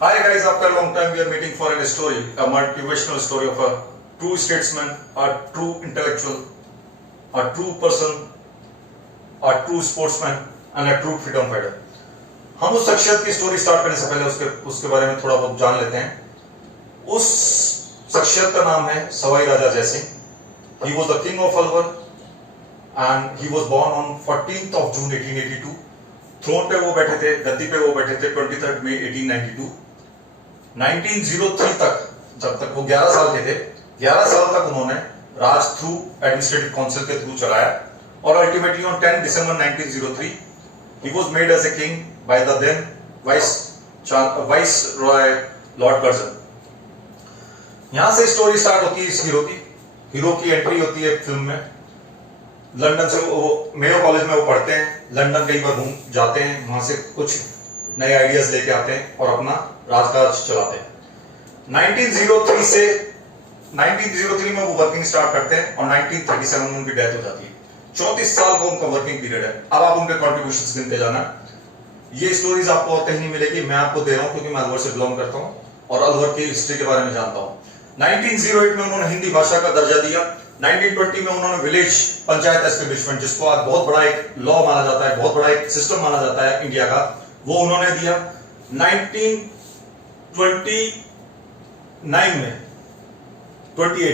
Hi guys, after a long time we are meeting for a story, a motivational story of a true statesman, a true intellectual, a true person, a true sportsman and a true freedom fighter. हम उस शख्सियत की story start करने से पहले उसके बारे में थोड़ा बहुत जान लेते हैं। उस शख्सियत का नाम है सवाई राजा जय Singh. He was the king of Alwar and he was born on 14th of June 1882. Throne पे वो बैठे थे, गद्दी पे वो बैठे थे 23 मई 1892। 1903 तक, जब तक वो 11 साल के थे, 11 साल तक उन्होंने राज थ्रू एडमिनिस्ट्रेटिव काउंसिल के थ्रू चलाया और ultimately on 10 December 1903 he was made as a king by the then viceroy Lord Curzon. यहां से स्टोरी स्टार्ट होती है इस हीरो की एंट्री होती है फिल्म में। लंदन से वो मेयो कॉलेज में वो पढ़ते हैं, लंदन कई बार घूम जाते हैं, वहां से कुछ नए आइडियाज लेके आते हैं और अपना राजकाज चलाते हैं। 1903 में वो वर्किंग स्टार्ट करते हैं और 1937 में उनकी डेथ हो जाती है। 34 साल का उनका वर्किंग पीरियड है। अब आप उनके कॉन्ट्रीब्यूशंस गिनते जाना। ये स्टोरीज आपको और कहीं नहीं मिलेगी, मैं आपको दे रहा हूं क्योंकि मैं अलवर से बिलोंग करता हूं और अलवर की हिस्ट्री के बारे में जानता हूं। 1908 में उन्होंने हिंदी भाषा का दर्जा दिया। 1920 में उन्होंने विलेज पंचायत एस्टेब्लिशमेंट, जिसको आज बहुत बड़ा एक लॉ माना जाता है, बहुत बड़ा एक सिस्टम माना जाता है इंडिया का, वो उन्होंने दिया। 28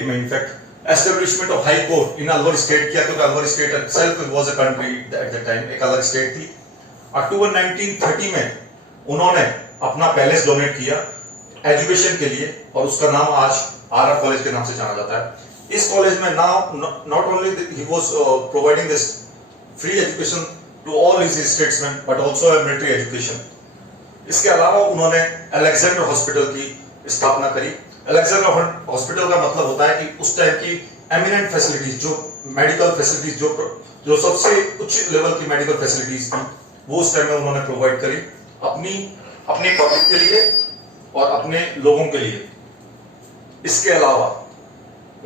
में in fact establishment of high court in Alwar state किया, क्योंकि Alwar state itself was a country at the time, एक अलग स्टेट थी। अक्टूबर 1930 में उन्होंने अपना पैलेस डोनेट किया एजुकेशन के लिए और उसका नाम आज आरआर कॉलेज के नाम से जाना जाता है। इस कॉलेज में not only he was providing this free education to all his statesman but also a military education. इसके अलावा उन्होंने अलेक्जेंडर हॉस्पिटल की स्थापना करी। अलेक्जेंडर हॉस्पिटल का मतलब होता है कि उस टाइम की एमिनेंट फैसिलिटीज, जो मेडिकल फैसिलिटीज, जो सबसे उच्च लेवल की मेडिकल फैसिलिटीज थी, वो उस टाइम में उन्होंने प्रोवाइड करी अपनी पब्लिक के लिए और अपने लोगों के लिए। इसके अलावा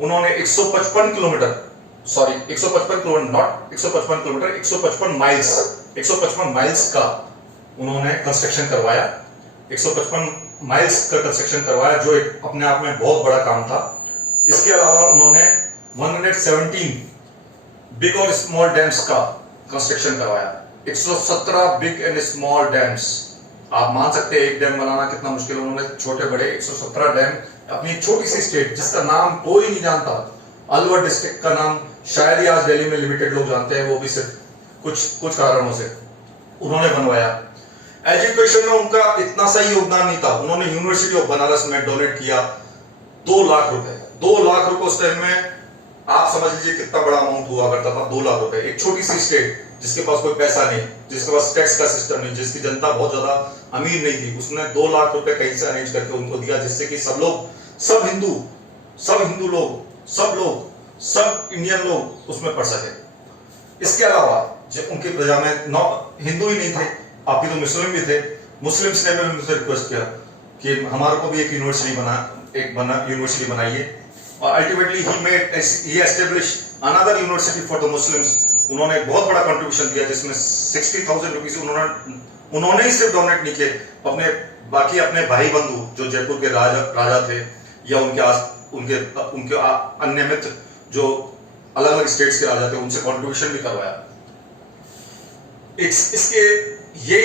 उन्होंने 155 किलोमीटर माइल्स का उन्होंने कंस्ट्रक्शन करवाया। 155 माइल्स का कंस्ट्रक्शन करवाया, जो एक अपने आप में बहुत बड़ा काम था। इसके अलावा उन्होंने 117 बिग और स्मॉल डैम्स का कंस्ट्रक्शन करवाया। 117 बिग एंड स्मॉल डैम्स। आप मान सकते हैं एक डैम बनाना कितना मुश्किल है। उन्होंने छोटे बड़े 117 डैम अपनी छोटी सी स्टेट जिसका नाम कोई नहीं जानता, अलवर डिस्ट्रिक्ट का नाम शायद ही आज दिल्ली में लिमिटेड लोग जानते हैं, वो भी सिर्फ कुछ कारणों से उन्होंने बनवाया। एजुकेशन में उनका इतना सही योगदान नहीं था। उन्होंने यूनिवर्सिटी ऑफ बनारस में डोनेट किया 2 लाख रुपए। 2 लाख रुपए उस टाइम में आप समझ लीजिए कितना बड़ा अमाउंट हुआ करता था। 2 लाख रुपए एक छोटी सी स्टेट जिसके पास कोई पैसा नहीं, जिसके पास टैक्स का सिस्टम नहीं, जिसकी जनता बहुत ज्यादा अमीर नहीं थी, उसने 2 लाख रुपए कहीं से अरेंज करके उनको दिया, जिससे कि सब इंडियन लोग उसमें पढ़ सके। इसके अलावा जब उनकी प्रजा में हिंदू ही नहीं थे, आपके तो मुस्लिम भी थे। मुस्लिम्स ने भी मुझसे रिक्वेस्ट किया कि हमारे को भी एक यूनिवर्सिटी बनाइए और ultimately he establish another university for the Muslims. उन्होंने एक बहुत बड़ा कंट्रीब्यूशन दिया, जिसमें 60,000 रुपीज उन्होंने ही सिर्फ डोनेट नहीं किए, बाकी अपने भाई बंधु जो जयपुर के राजा थे या उनके अन्य मित्र जो अलग अलग स्टेट्स के राजा थे, उनसे कंट्रीब्यूशन भी करवाया। इसके ये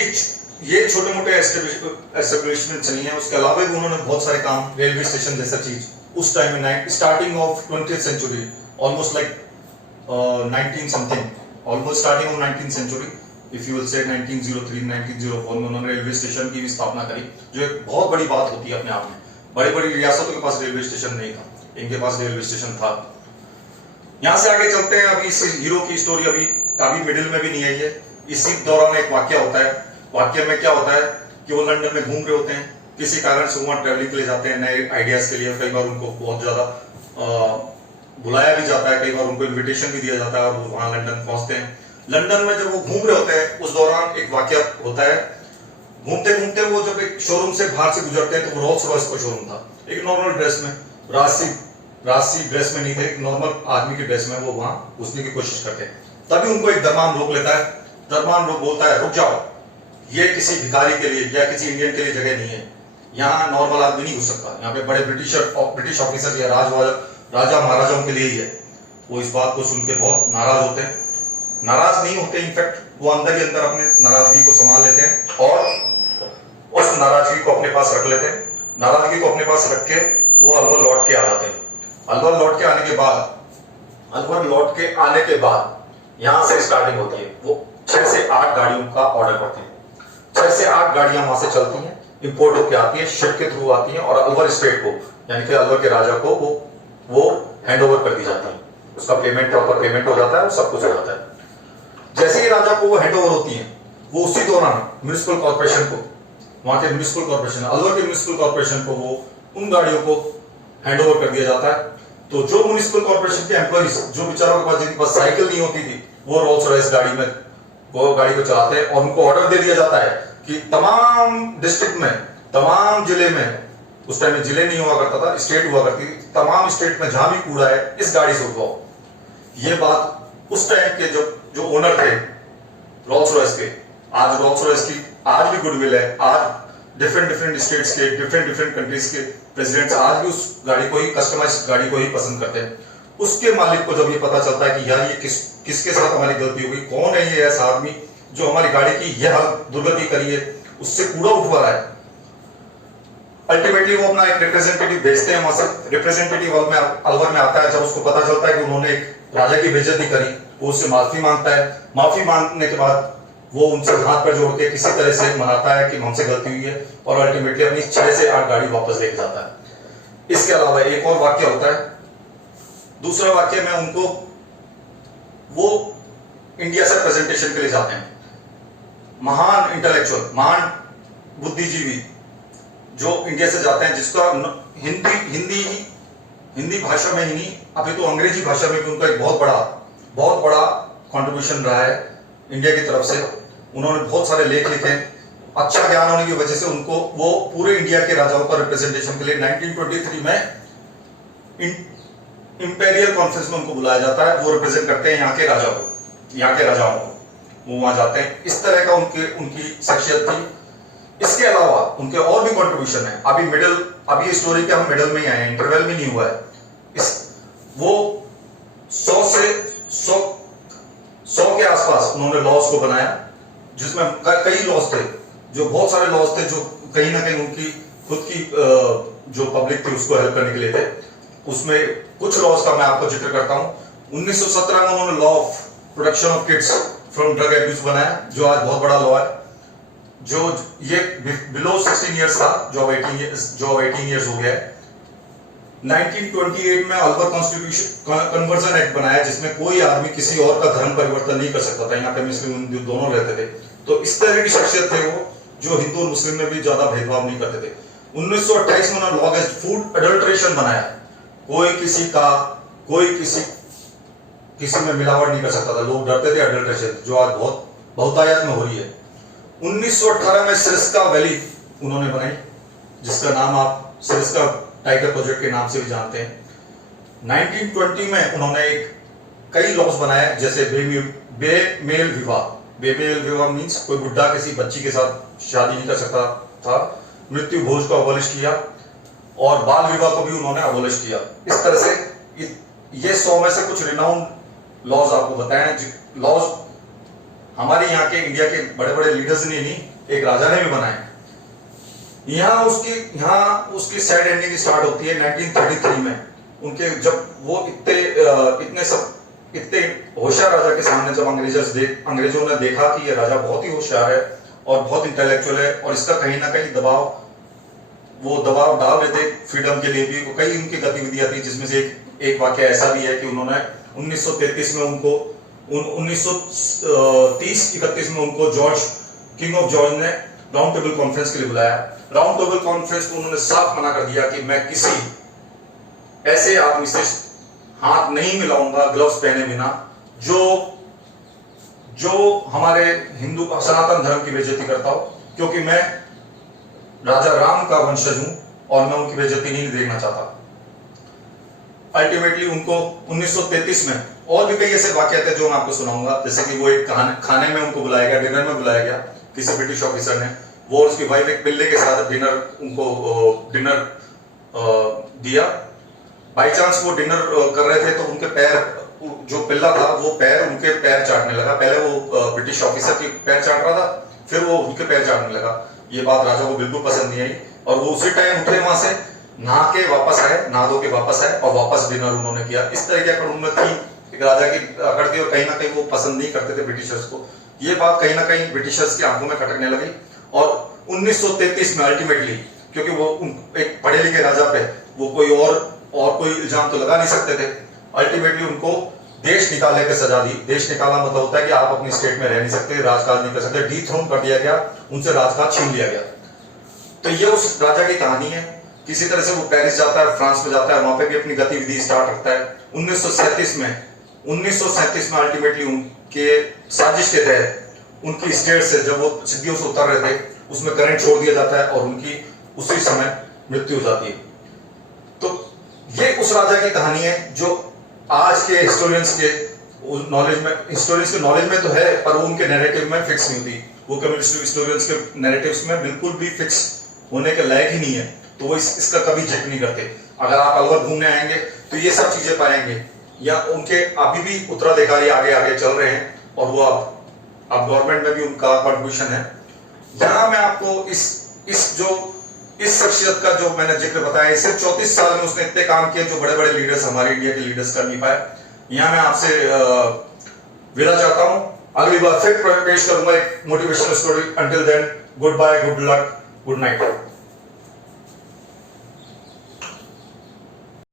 छोटे मोटे एस्टेब्लिशमेंट्स नहीं है, उसके अलावा भी उन्होंने बहुत सारे काम, रेलवे स्टेशन जैसा चीज उस टाइम में starting of 20th century, almost like 19 something, almost starting of 19th century, if you will say 1903 1904 में उन्होंने रेलवे स्टेशन की भी स्थापना करी, जो एक बहुत बड़ी बात होती है अपने आप में। बड़ी बड़ी रियासतों के पास रेलवे स्टेशन नहीं था, इनके पास रेलवे स्टेशन था। यहां से आगे चलते हैं। अभी इस हीरो की स्टोरी अभी मिडिल में भी नहीं आई है। इसी दौरान एक वाक्य होता है। वाक्य में क्या होता है कि वो लंदन में घूम रहे होते हैं, किसी कारण से वहां ट्रेवलिंग के लिए जाते हैं, नए आइडियाज के लिए। कई बार उनको बहुत ज्यादा बुलाया भी जाता है, कई बार उनको इन्विटेशन भी दिया जाता है और वो वहां लंदन पहुंचते हैं। लंदन में जब वो घूम रहे होते हैं, उस दौरान एक वाक्य होता है। घूमते घूमते वो जब एक शोरूम से बाहर से गुजरते हैं, तो वो रोल्स रॉयस का शोरूम था। एक नॉर्मल ड्रेस में, राजसी ड्रेस में नहीं थे, एक नॉर्मल आदमी की ड्रेस में वो वहां घुसने की कोशिश करते हैं। तभी उनको एक दरमान रोक लेता है। दरमान लोग बोलता है रुक जाओ, ये किसी भिखारी के लिए या किसी इंडियन के लिए जगह नहीं है, यहाँ नॉर्मल आदमी नहीं घुस सकता। यहाँ पे बड़े ब्रिटिश ऑफिसर या राजा महाराजाओं के लिए ही है। वो इस बात को सुन के बहुत नाराज होते हैं, नाराज नहीं होते, इनफैक्ट वो अंदर ही अंदर अपने नाराजगी को संभाल लेते हैं और उस नाराजगी को अपने पास रख लेते हैं। नाराजगी को अपने पास रख के वो अलवर लौट के आ जाते हैं। अलवर लौट के आने के बाद यहां से स्टार्टिंग होती है। वो 6 से 8 गाड़ियों का ऑर्डर करते हैं। 6 से 8 गाड़ियां वहां से चलती हैं, इंपोर्ट होकर आती है, शिप के थ्रू आती हैं और अलवर स्टेट को यानी कि अलवर के राजा को वो हैंड ओवर कर दी जाती है। उसका पेमेंट, प्रॉपर पेमेंट हो जाता है और सब कुछ हो जाता है। जैसे ही राजा को वो हैंड ओवर होती है, वो उसी दौरान म्युनिसिपल कॉर्पोरेशन को, वहां के म्युनिसिपल कॉर्पोरेशन, अलवर के म्युनिसिपल कॉर्पोरेशन को वो उन गाड़ियों को हैंड ओवर कर दिया जाता है। तो जो म्युनिसिपल कॉर्पोरेशन के एम्प्लॉइज, जो बेचारों के पास, जिनके पास साइकिल नहीं होती थी, वो रोल्स रॉयस गाड़ी में वो गाड़ी को चलाते हैं और उनको ऑर्डर दे दिया जाता है कि तमाम डिस्ट्रिक्ट में, तमाम जिले में, उस टाइम में जिले नहीं हुआ करता था, स्टेट हुआ करती थी, तमाम स्टेट में जहां भी कूड़ा है इस गाड़ी से उठवाओ। ये बात उस टाइम के जो ओनर थे रोल्स रॉयस के, आज रोल्स रॉयस की आज भी गुडविल है। आज डिफरेंट स्टेट्स के, डिफरेंट कंट्रीज के प्रेसिडेंट्स आज भी उस गाड़ी को ही, कस्टमाइज्ड गाड़ी को ही पसंद करते हैं। उसके मालिक को जब ये पता चलता है कि यार ये किसके साथ हमारी गलती हुई, कौन है ये ऐसा आदमी जो हमारी गाड़ी की यह दुर्गति करी है, उससे कूड़ा उठवा रहा है, अल्टीमेटली वो अपना एक रिप्रेजेंटेटिव भेजते हैं। वहां से रिप्रेजेंटेटिव अलवर में आता है। जब उसको पता चलता है कि उन्होंने एक राजा की बेइज्जती करी, वो उससे माफी मांगता है। माफी मांगने के बाद वो उनसे हाथ पर जोड़ के किसी तरह से मनाता है कि हमसे गलती हुई है और अल्टीमेटली अपनी 6 से 8 गाड़ी वापस लेके जाता है। इसके अलावा एक और वाक्य होता है। दूसरा वाक्य में उनको, वो इंडिया से प्रेजेंटेशन के लिए जाते हैं। महान इंटेलेक्चुअल, महान बुद्धिजीवी जो इंडिया से जाते हैं, जिसका हिंदी भाषा में ही नहीं, अभी तो अंग्रेजी भाषा में भी उनका एक बहुत बड़ा कंट्रीब्यूशन रहा है इंडिया की तरफ से। उन्होंने बहुत सारे लेख लिखे। अच्छा ज्ञान होने की वजह से उनको वो पूरे इंडिया के राजाओं का रिप्रेजेंटेशन के लिए 1923 में इंपेरियल कॉन्फ्रेंस में उनको बुलाया जाता है। वो रिप्रेजेंट करते हैं यहाँ के राजाओं को। वो वहां जाते हैं। इस तरह का उनकी शख्सियत थी। इसके अलावा उनके और भी कंट्रीब्यूशन है। अभी स्टोरी के हम मिडल में ही आए हैं, इंटरवल में नहीं हुआ है। वो 100 के आसपास उन्होंने लॉज को बनाया, जिसमें कई लॉज थे, जो बहुत सारे लॉज थे जो कहीं ना कहीं उनकी खुद की जो पब्लिक थी उसको हेल्प करने के लिए थे। उसमें कुछ लॉज का मैं आपको जिक्र करता हूं। 1917 में उन्होंने law of protection of kids from drug abuse बनाया, जो आज बहुत बड़ा लॉ है। जो ये बिलो 16 इयर्स था, जो 18 इयर्स हो गया है। 1928 में अल्बर कॉन्स्टिट्यूशन कन्वर्जन एक्ट बनाया, जिसमें कोई आदमी किसी और का धर्म परिवर्तन नहीं कर सकता था। यहाँ पे मुस्लिम हिंदू दोनों रहते थे। तो इस तरह की शख्सियत थे वो, जो हिंदू और मुस्लिम में भी ज्यादा भेदभाव नहीं करते थे। 1928 में उन्होंने लॉ अगेंस्ट फूड अडल्ट्रेशन बनाया। कोई किसी में मिलावट नहीं कर सकता था। लोग डरते थे अडल्ट्रेशन, जो आज बहुतायत में हो रही है। 1918 में सिरस्का वैली उन्होंने बनाई, जिसका नाम आप सिरस्का टाइगर प्रोजेक्ट के नाम से भी जानते हैं। 1920 में उन्होंने कई लॉज बनाए, जैसे बेमेल विवाह मींस कोई बुढ़ा किसी बच्ची के साथ शादी नहीं कर सकता था। मृत्यु भोज को अबॉलिश किया और बाल विवाह को भी उन्होंने अबॉलिश किया। इस तरह से ये 100 में से कुछ रिनाउंड लॉज आपको बताएं। लॉज हमारे यहाँ के इंडिया के बड़े बड़े लीडर्स ने नहीं, एक राजा ने भी बनाए। यहाँ उसकी सैड एंडिंग स्टार्ट होती है 1933 में। उनके जब वो इतने होशियार राजा के सामने जब अंग्रेजों ने देखा कि ये राजा बहुत ही होशियार है और बहुत इंटेलेक्चुअल है और इसका कहीं ना कहीं दबाव डाल रहे थे फ्रीडम के लिए भी। कई उनकी गतिविधियां थी, जिसमें से एक वाक्य ऐसा भी है कि उन्होंने 1933 में उनको 1930-31 में उनको किंग ऑफ जॉर्ज ने राउंड टेबल कॉन्फ्रेंस के लिए बुलाया। राउंड टेबल कॉन्फ्रेंस को उन्होंने साफ मना कर दिया कि मैं किसी ऐसे आदमी से हाथ नहीं मिलाऊंगा ग्लव्स पहने बिना जो हमारे हिंदू सनातन धर्म की बेइज्जती करता हो, क्योंकि मैं राजा राम का वंशज हूं और मैं उनकी बेइज्जती नहीं देखना चाहता। अल्टीमेटली उनको 1933 में और भी कई ऐसे वाकया थे जो मैं आपको सुनाऊंगा। जैसे कि वो एक खाने में उनको बुलाया गया, डिनर में बुलाया गया किसी ब्रिटिश ऑफिसर ने। वो और उसकी वाइफ एक पिल्ले के साथ डिनर दिया। बाई चांस वो डिनर कर रहे थे तो उनके पैर, जो पिल्ला था वो उनके पैर चाटने लगा। पहले वो ब्रिटिश ऑफिसर के पैर चाट रहा था, फिर वो उनके पैर चाटने लगा। ये बात राजा को बिल्कुल पसंद नहीं आई और वो उसी टाइम उठे वहां से, नहा के वापस आए, नहा धो के वापस आए और वापस डिनर उन्होंने किया। इस तरह की अकड़ उनमें थी एक राजा की अकड़ थी और कहीं ना कहीं वो पसंद नहीं करते थे ब्रिटिशर्स को। ये बात कहीं ना कहीं ब्रिटिशर्स की आंखों में खटकने लगी और 1933 में अल्टीमेटली, क्योंकि वो एक पढ़े लिखे राजा पे वो कोई इल्जाम तो लगा नहीं सकते थे, अल्टीमेटली उनको देश निकालने की सजा दी। देश निकालना मतलब होता है कि आप अपनी स्टेट में रह नहीं सकते, राजकाज नहीं कर सकते, डीथ्रोन कर दिया गया, उनसे राजकाज छीन लिया गया। तो ये उस राजा की कहानी है। किसी तरह से वो पेरिस जाता है, फ्रांस में जाता है, वहां पे भी अपनी गतिविधि स्टार्ट रखता है। 1937 में अल्टीमेटली उनके साजिश के तहत उनकी स्टेट से जब वो सिद्धियों से उतर रहे थे उसमें करंट छोड़ दिया जाता है और उनकी उसी समय मृत्यु हो जाती है। तो ये उस राजा की कहानी है जो आज के हिस्टोरियंस के नॉलेज में तो है, पर वो उनके नैरेटिव में फिक्स नहीं होती। वो कम्युनिस्ट हिस्टोरियंस के नैरेटिव्स में बिल्कुल भी फिक्स होने के लायक ही नहीं है, तो वो इसका कभी जिक्र नहीं करते। अगर आप अलवर घूमने आएंगे तो ये सब चीजें पाएंगे, या उनके अभी भी उत्तराधिकारी आगे चल रहे हैं और वो अब गवर्नमेंट में भी उनका कंट्रीब्यूशन है। यहाँ मैं आपको इस शख्सियत का जो मैंने जिक्र बताया, सिर्फ 34 साल में उसने इतने काम किए जो बड़े बड़े लीडर्स, हमारे इंडिया के लीडर्स कर नहीं पाए। यहाँ मैं आपसे विदा चाहता हूँ, अगली बार फिर पेश करूंगा एक motivational story. Until then, good bye, good luck, good night.